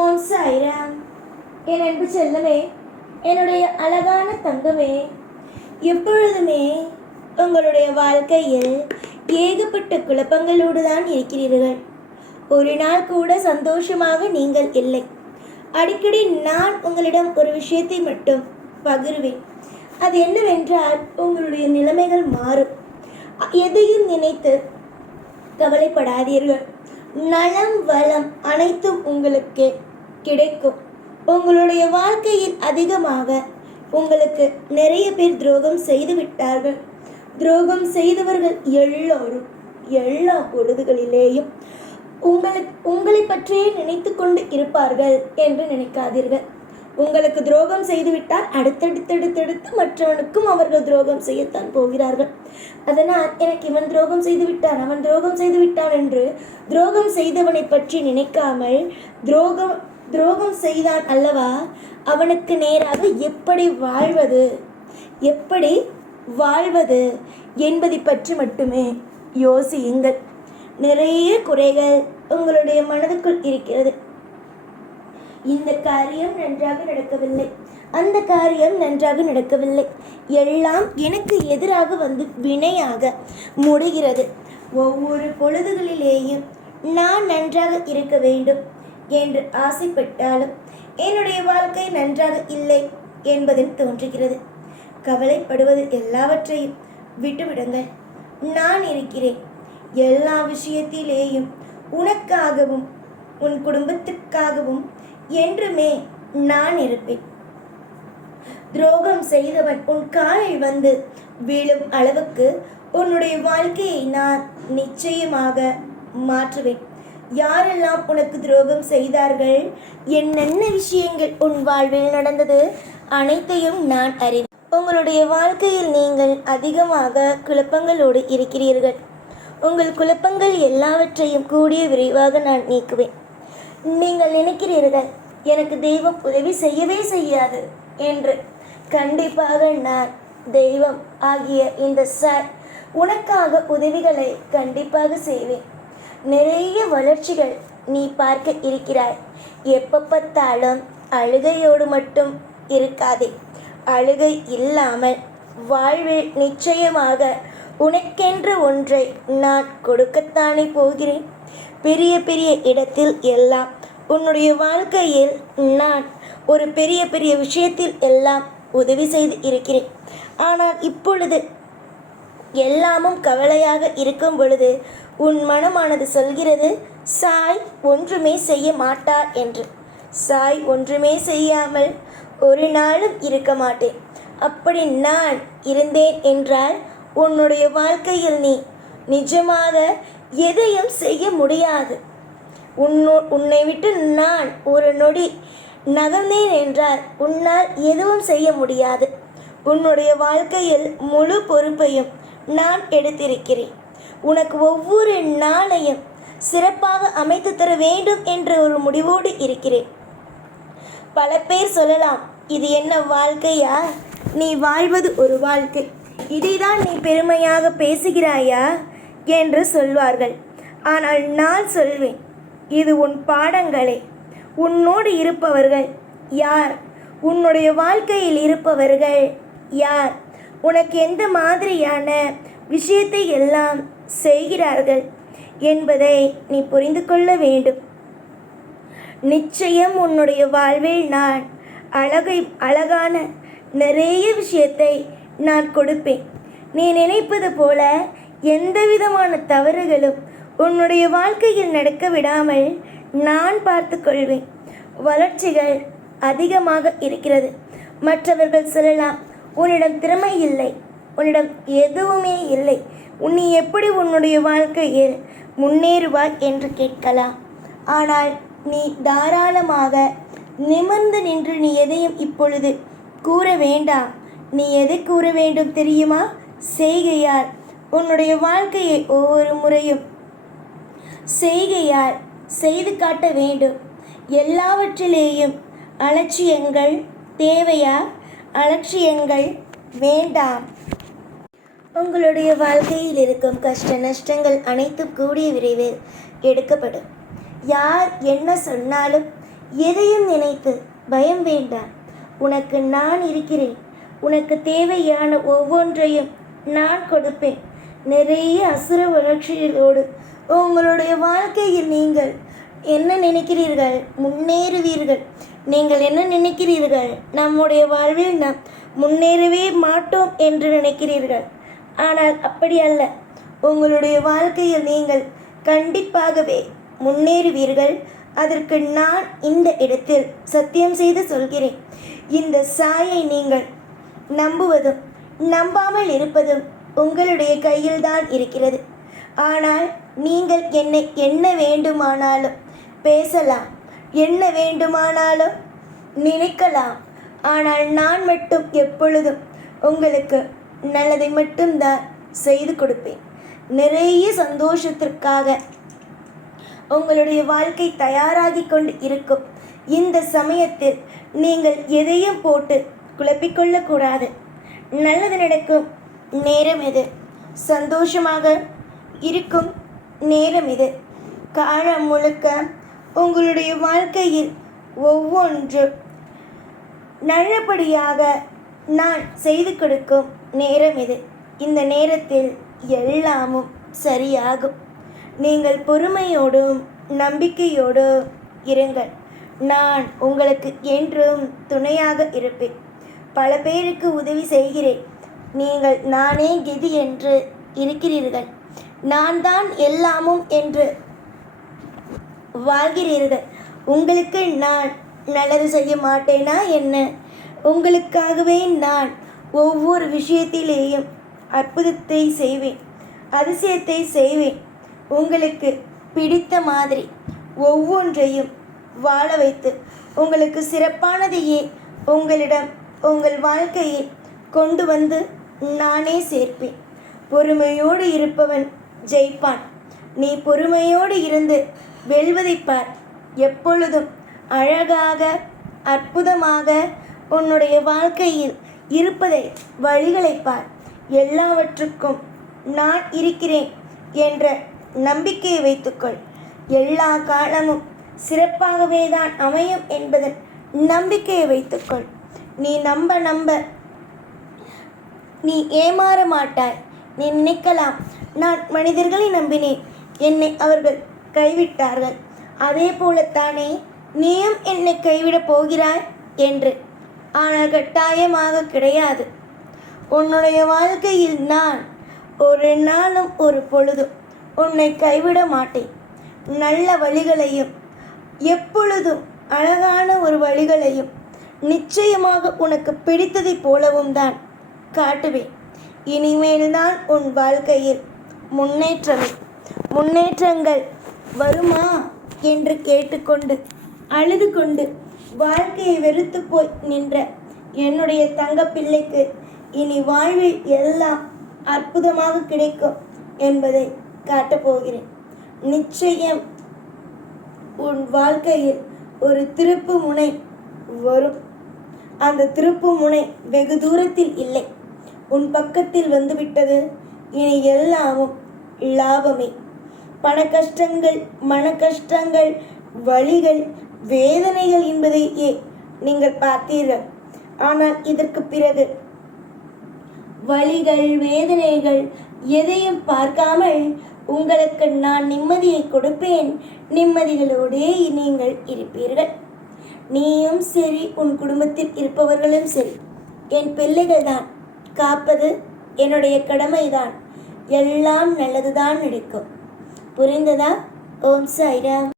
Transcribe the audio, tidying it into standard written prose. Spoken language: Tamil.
ஓம் சாய்ராம். என் அன்பு செல்லமே, என்னுடைய அழகான தங்கமே, எப்பொழுதுமே உங்களுடைய வாழ்க்கையில் ஏகப்பட்ட குழப்பங்களோடு தான் இருக்கிறீர்கள். ஒரு நாள் கூட சந்தோஷமாக நீங்கள் இல்லை. அடிக்கடி நான் உங்களிடம் ஒரு விஷயத்தை மட்டும் பகிர்வேன். அது என்னவென்றால், உங்களுடைய நிலைமைகள் மாறும். எதையும் நினைத்து கவலைப்படாதீர்கள். நலம் வளம் அனைத்தும் உங்களுக்கு கிடைக்கும். உங்களுடைய வாழ்க்கையில் அதிகமாக உங்களுக்கு நிறைய பேர் துரோகம் செய்து விட்டார்கள். துரோகம் செய்தவர்கள் எல்லோரும் எல்லா பொழுதுகளிலேயும் உங்களை பற்றியே நினைத்து கொண்டு இருப்பார்கள் என்று நினைக்காதீர்கள். உங்களுக்கு துரோகம் செய்துவிட்டால் அடுத்தடுத்தடுத்தடுத்து மற்றவனுக்கும் அவர்கள் துரோகம் செய்யத்தான் போகிறார்கள். அதனால் எனக்கு இவன் துரோகம் செய்து விட்டான், அவன் துரோகம் செய்து விட்டான் என்று துரோகம் செய்தவனை பற்றி நினைக்காமல் துரோகம் செய்தான் அல்லவா, அவனுக்கு நேராக எப்படி வாழ்வது என்பதை பற்றி மட்டுமே யோசியுங்கள். நிறைய குறைகள் உங்களுடைய மனதுக்குள் இருக்கிறது. இந்த காரியம் நன்றாக நடக்கவில்லை, அந்த காரியம் நன்றாக நடக்கவில்லை, எல்லாம் எனக்கு எதிராக வந்து வினையாக முடிகிறது. ஒவ்வொரு பொழுதுகளிலேயும் நான் நன்றாக இருக்க வேண்டும் என்று ஆசைப்பட்டாலும் என்னுடைய வாழ்க்கை நன்றாக இல்லை என்பதில் தோன்றுகிறது. கவலைப்படுவது எல்லாவற்றையும் விட்டுவிடுங்கள். நான் இருக்கிறேன். எல்லா விஷயத்திலேயும் உனக்காகவும் உன் குடும்பத்துக்காகவும் என்றுமே நான் இருப்பேன். துரோகம் செய்தவன் உன் காலில் வந்து விழும் அளவுக்கு உன்னுடைய வாழ்க்கையை நான் நிச்சயமாக மாற்றுவேன். யாரெல்லாம் உனக்கு துரோகம் செய்தார்கள், என்னென்ன விஷயங்கள் உன் வாழ்வில் நடந்தது, அனைத்தையும் நான் அறிவேன். உங்களுடைய வாழ்க்கையில் நீங்கள் அதிகமாக குழப்பங்களோடு இருக்கிறீர்கள். உங்கள் குழப்பங்கள் எல்லாவற்றையும் கூடிய விரைவாக நான் நீக்குவேன். நீங்கள் நினைக்கிறீர்கள், எனக்கு தெய்வம் உதவி செய்யவே செய்யாது என்று. கண்டிப்பாக நான் தெய்வம் ஆகிய இந்த சாய் உனக்காக உதவிகளை கண்டிப்பாக செய்வேன். நிறைய வளர்ச்சிகள் நீ பார்க்க இருக்கிறாய். எப்போ பார்த்தாலும் அழுகையோடு மட்டும் இருக்காதே. அழுகை இல்லாமல் வாழ்வில் நிச்சயமாக உனக்கென்று ஒன்றை நான் கொடுக்கத்தானே போகிறேன். பெரிய பெரிய இடத்தில் எல்லாம் உன்னுடைய வாழ்க்கையில் நான் ஒரு பெரிய பெரிய விஷயத்தில் எல்லாம் உதவி செய்து இருக்கிறேன். ஆனால் இப்பொழுது எல்லாமும் கவலையாக இருக்கும் பொழுது உன் மனமானது சொல்கிறது, சாய் ஒன்றுமே செய்ய மாட்டார் என்று. சாய் ஒன்றுமே செய்யாமல் ஒரு நாளும் இருக்க மாட்டேன். அப்படி நான் இருந்தேன் என்றால் உன்னுடைய வாழ்க்கையில் நீ நிஜமாக எதையும் செய்ய முடியாது. உன்னை விட்டு நான் ஒரு நொடி நகர்ந்தேன் என்றால் உன்னால் எதுவும் செய்ய முடியாது. உன்னுடைய வாழ்க்கையில் முழு பொறுப்பையும் நான் எடுத்திருக்கிறேன். உனக்கு ஒவ்வொரு நாளையும் சிறப்பாக அமைத்து தர வேண்டும் என்ற ஒரு முடிவோடு இருக்கிறேன். பல பேர் சொல்லலாம், இது என்ன வாழ்க்கையா, நீ வாழ்வது ஒரு வாழ்க்கை, இதைதான் நீ பெருமையாக பேசுகிறாயா என்று சொல்வார்கள். ஆனால் நான் சொல்வேன், இது உன் பாடங்களே. உன்னோடு இருப்பவர்கள் யார், உன்னுடைய வாழ்க்கையில் இருப்பவர்கள் யார், உனக்கு எந்த மாதிரியான விஷயத்தை எல்லாம் செய்கிறார்கள் என்பதை நீ புரிந்து கொள்ள வேண்டும். நிச்சயம் உன்னுடைய வாழ்வில் நான் அழகான நிறைய விஷயத்தை நான் கொடுப்பேன். நீ நினைப்பது போல எந்த விதமான தவறுகளும் உன்னுடைய வாழ்க்கையில் நடக்க விடாமல் நான் பார்த்து கொள்வேன். வளர்ச்சிகள் அதிகமாக இருக்கிறது. மற்றவர்கள் சொல்லலாம், உன்னிடம் திறமை இல்லை, உன்னிடம் எதுவுமே இல்லை, நீ எப்படி உன்னுடைய வாழ்க்கையில் முன்னேறுவாய் என்று கேட்கலாம். ஆனால் நீ தாராளமாக நிமிர்ந்து நின்று நீ எதையும் இப்பொழுது கூற வேண்டாம். நீ எதை கூற வேண்டும் தெரியுமா? செய்கையால் உன்னுடைய வாழ்க்கையை ஒவ்வொரு முறையும் செய்கையால் செய்து காட்ட வேண்டும். எல்லாவற்றிலேயும் அலட்சியங்கள் தேவையா? அலட்சியங்கள் வேண்டாம். உங்களுடைய வாழ்க்கையில் இருக்கும் கஷ்ட நஷ்டங்கள் அனைத்தும் கூடிய விரைவில் எடுக்கப்படும். யார் என்ன சொன்னாலும் எதையும் நினைத்து பயம் வேண்டாம். உனக்கு நான் இருக்கிறேன். உனக்கு தேவையான ஒவ்வொன்றையும் நான் கொடுப்பேன். நிறைய அசுர வளர்ச்சிகளோடு உங்களுடைய வாழ்க்கையில் நீங்கள் என்ன நினைக்கிறீர்கள்? முன்னேறுவீர்கள். நீங்கள் என்ன நினைக்கிறீர்கள்? நம்முடைய வாழ்வில் நாம் முன்னேறவே மாட்டோம் என்று நினைக்கிறீர்கள். ஆனால் அப்படி அல்ல. உங்களுடைய வாழ்க்கையில் நீங்கள் கண்டிப்பாகவே முன்னேறுவீர்கள். அதற்கு நான் இந்த இடத்தில் சத்தியம் செய்து சொல்கிறேன். இந்த சாயை நீங்கள் நம்புவதும் நம்பாமல் இருப்பதும் உங்களுடைய கையில்தான் இருக்கிறது. ஆனால் நீங்கள் என்னை என்ன வேண்டுமானாலும் பேசலாம், என்ன வேண்டுமானாலும் நினைக்கலாம். ஆனால் நான் மட்டும் எப்பொழுதும் உங்களுக்கு நல்லதை மட்டும்தான் செய்து கொடுப்பேன். நிறைய சந்தோஷத்திற்காக உங்களுடைய வாழ்க்கை தயாராகி கொண்டு இருக்கும் இந்த சமயத்தில் நீங்கள் எதையும் போட்டு குழப்பிக்கொள்ளக்கூடாது. நல்லது நடக்கும் நேரம் இது. சந்தோஷமாக இருக்கும் நேரம் இது. காலம் முழுக்க உங்களுடைய வாழ்க்கையில் ஒவ்வொன்று நல்லபடியாக நான் செய்து கொடுக்கும் நேரம் இது. இந்த நேரத்தில் எல்லாமும் சரியாகும். நீங்கள் பொறுமையோடும் நம்பிக்கையோடும் இருங்கள். நான் உங்களுக்கு என்றும் துணையாக இருப்பேன். பல பேருக்கு உதவி செய்கிறேன். நீங்கள் நானே கெதி என்று இருக்கிறீர்கள். நான் தான் எல்லாமும் என்று வாழ்கிறீர்கள். உங்களுக்கு நான் நல்லது செய்ய மாட்டேனா என்ன? உங்களுக்காகவே நான் ஒவ்வொரு விஷயத்திலேயும் அற்புதத்தை செய்வேன், அதிசயத்தை செய்வேன். உங்களுக்கு பிடித்த மாதிரி ஒவ்வொன்றையும் வாழ வைத்து உங்களுக்கு சிறப்பானதையே உங்களிடம் உங்கள் வாழ்க்கையில் கொண்டு வந்து நானே சேர்ப்பேன். பொறுமையோடு இருப்பவன் ஜெயிப்பான். நீ பொறுமையோடு இருந்து வெல்வதை பார். எப்பொழுதும் அழகாக அற்புதமாக உன்னுடைய வாழ்க்கையில் இருப்பதை வழிகளை பார். எல்லாவற்றுக்கும் நான் இருக்கிறேன் என்ற நம்பிக்கையை வைத்துக்கொள். எல்லா காலமும் சிறப்பாகவே தான் அமையும் என்பதன் நம்பிக்கையை வைத்துக்கொள். நீ நம்ப நீ ஏமாற மாட்டாய். நீ நினைக்கலாம், நான் மனிதர்களை நம்பினேன், என்னை அவர்கள் கைவிட்டார்கள், அதே போலத்தானே நீயும் என்னை கைவிடப் போகிறாய் என்று. ஆனால் கட்டாயமாக கிடையாது. உன்னுடைய வாழ்க்கையில் நான் ஒரு நாளும் ஒரு பொழுதும் உன்னை கைவிட மாட்டேன். நல்ல வழிகளையும் எப்பொழுதும் அழகான ஒரு வழிகளையும் நிச்சயமாக உனக்கு பிடித்ததை போலவும் தான் காட்டுவேன். இனிமேல் தான் உன் வாழ்க்கையில் முன்னேற்றங்கள் வருமா என்று கேட்டுக்கொண்டு அழுது கொண்டு வாழ்க்கையை வெறுத்து போய் நின்ற என்னுடைய தங்கப்பிள்ளைக்கு இனி வாழ்வில் எல்லாம் அற்புதமாக கிடைக்கும் என்பதை காட்டப்போகிறேன். நிச்சயம் உன் வாழ்க்கையில் ஒரு திருப்பு முனை வரும். அந்த திருப்பு முனை வெகு தூரத்தில் இல்லை, உன் பக்கத்தில் வந்துவிட்டது. இனி எல்லாமும் லாபமே. பண கஷ்டங்கள், மன கஷ்டங்கள், வலிகள், வேதனைகள் என்பதையே நீங்கள் பார்த்தீர்கள். ஆனால் இதற்கு பிறகு வலிகள், வேதனைகள் எதையும் பார்க்காமல் உங்களுக்கு நான் நிம்மதியை கொடுப்பேன். நிம்மதிகளோடே நீங்கள் இருப்பீர்கள். நீயும் சரி, உன் குடும்பத்தில் இருப்பவர்களும் சரி. என் பிள்ளைகள் தான். காப்பது என்னுடைய கடமைதான். எல்லாம் நல்லதுதான் நடக்கும். புரிந்ததா? ஓம் சாய்ராம்.